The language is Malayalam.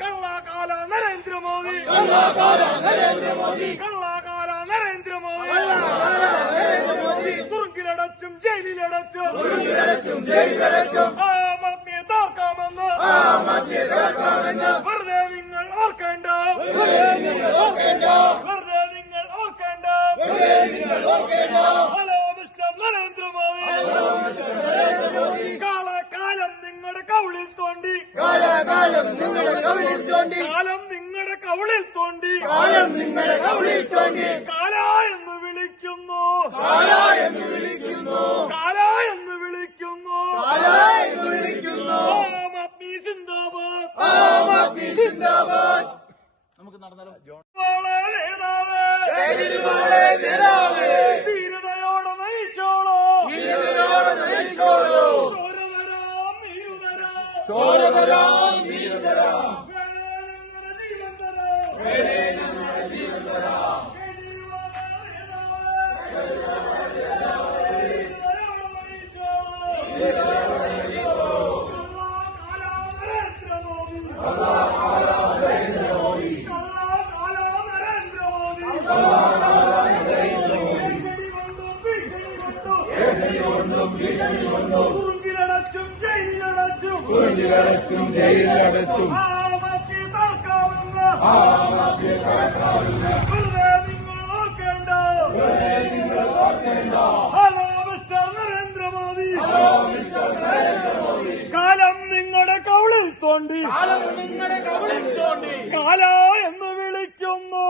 കള്ളാകാല നരേന്ദ്രമോദി കള്ളാകാല നരേന്ദ്രമോദി തുറുങ്കിലടച്ചും ജയിലിലടച്ചും ആം ആദ്മിയെ തോർക്കാമെന്ന് വെറുതെ നിങ്ങൾ ഓർക്കേണ്ട ഹലോ മിസ്റ്റർ നരേന്ദ്രമോദി കാലകാലം നിങ്ങളുടെ കവിളിൽ തോണ്ടി കാലം നിങ്ങളുടെ കവിളിൽ തോണ്ടി കാല എന്ന് വിളിക്കുന്നു ആം ആദ്മി സിന്ദാബാദ് നമുക്ക് നടന്നാലോ നേതാവേ ധീരതയോടെ നയിച്ചോളൂ ചോരതരാം നീരുതരാം ജീവൻ തരാം കുറുങ്കിലടച്ചും ജയിലിലടച്ചും ഹലോ മിസ്റ്റർ നരേന്ദ്രമോദി കാലം നിങ്ങളുടെ കവിളിൽ തോണ്ടി കാല എന്ന് വിളിക്കുന്നു